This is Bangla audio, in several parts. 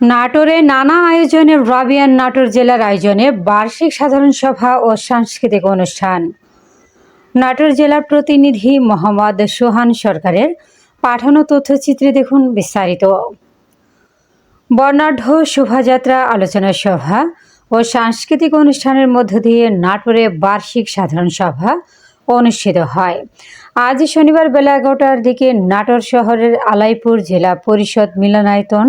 নাটোরে নানা আয়োজনে রাবিয়ান নাটোর জেলার আয়োজনে বার্ষিক সাধারণ সভা ও সাংস্কৃতিক অনুষ্ঠান। নাটোর জেলার প্রতিনিধি মোহাম্মদ সোহান সরকারের পাঠানো তথ্যচিত্রে দেখুন বিস্তারিত। বর্ণাঢ্য শোভাযাত্রা, আলোচনা সভা ও সাংস্কৃতিক অনুষ্ঠানের মধ্য দিয়ে নাটোরে বার্ষিক সাধারণ সভা অনুষ্ঠিত হয়। আজ শনিবার বেলা 11টার দিকে নাটোর শহরের আলাইপুর জেলা পরিষদ মিলনায়তন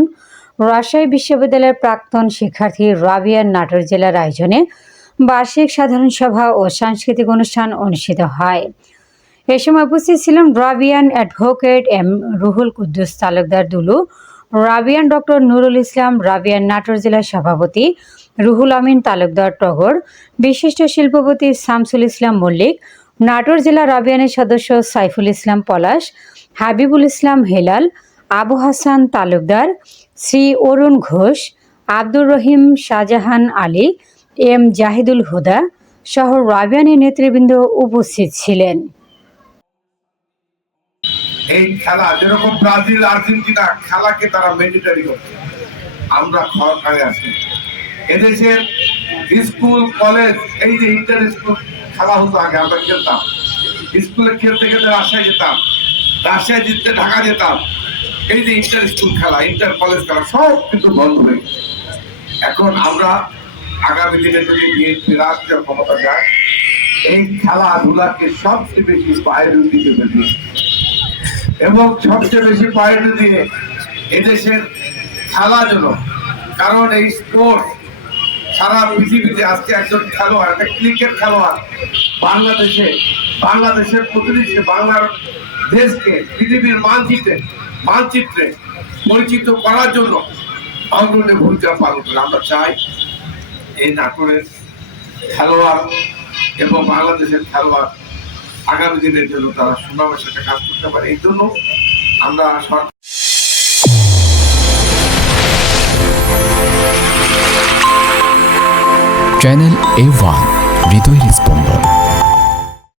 রাজশাহী বিশ্ববিদ্যালয়ের প্রাক্তন শিক্ষার্থী রাবিয়ান নাটোর জেলার আয়োজনে বার্ষিক সাধারণ সভা ও সাংস্কৃতিক অনুষ্ঠান অনুষ্ঠিত হয়। এ সময় উপস্থিত ছিলেন রাবিয়ান অ্যাডভোকেট এম রুহুল কুদ্দুস তালুকদার দুলু, রাবিয়ান ডক্টর নুরুল ইসলাম, রাবিয়ান নাটোর জেলার সভাপতি রুহুল আমিন তালুকদার টগর, বিশিষ্ট শিল্পপতি শামসুল ইসলাম মল্লিক, নাটোর জেলা রাবিয়ানের সদস্য সাইফুল ইসলাম পলাশ, হাবিবুল ইসলাম হেলাল, আবু হাসান তালুকদার, শ্রী অরুণ ঘোষ, আব্দুর রহিম, শাহজাহান আলী, এম জাহিদুল হুদা সহ রাবিয়ানের নেতৃবৃন্দ উপস্থিত ছিলেন। এই খেলা যেরকম ব্রাজিল আর্জেন্টিনা খেলাকে তারা ম্যান্ডেটরি করছে, আমরা সরকারে আছি। এদেশের স্কুল কলেজ, এই যে ইন্টার স্কুল খেলা হতো আগে, আমরা খেলতাম, স্কুলে খেলতে খেলতে রাজশাহী যেতাম, রাজশাহী জিততে ঢাকা যেতাম। এই যে ইন্টার স্কুল খেলা, ইন্টার কলেজ খেলা সব কিন্তু বন্ধ হয়ে গেছে। এখন আমরা আগামী দিনে যদি বিএনপি রাষ্ট্রীয় ক্ষমতা যায়, এই খেলাধুলাকে সবচেয়ে বেশি প্রায়োরিটি দেবে এবং সবচেয়ে বেশি প্রায়োরিটি দিয়ে এদেশের খেলাধুলো, কারণ এই স্পোর্ট সারা পৃথিবীতে আজকে একজন খেলোয়াড়, একটা ক্রিকেট খেলোয়াড় বাংলাদেশের প্রতিনিধি, বাংলার দেশকে পৃথিবীর মানচিত্রে পরিচিত করার জন্য অগ্রণী ভূমিকা পালন করে। আমরা চাই এই নাটোরের খেলোয়াড় এবং বাংলাদেশের খেলোয়াড় আগামী দিনের জন্য তারা সুনামের সাথে কাজ করতে পারে। এই জন্য আমরা চ্যানেল A1 হৃদয়ের স্পন্দন।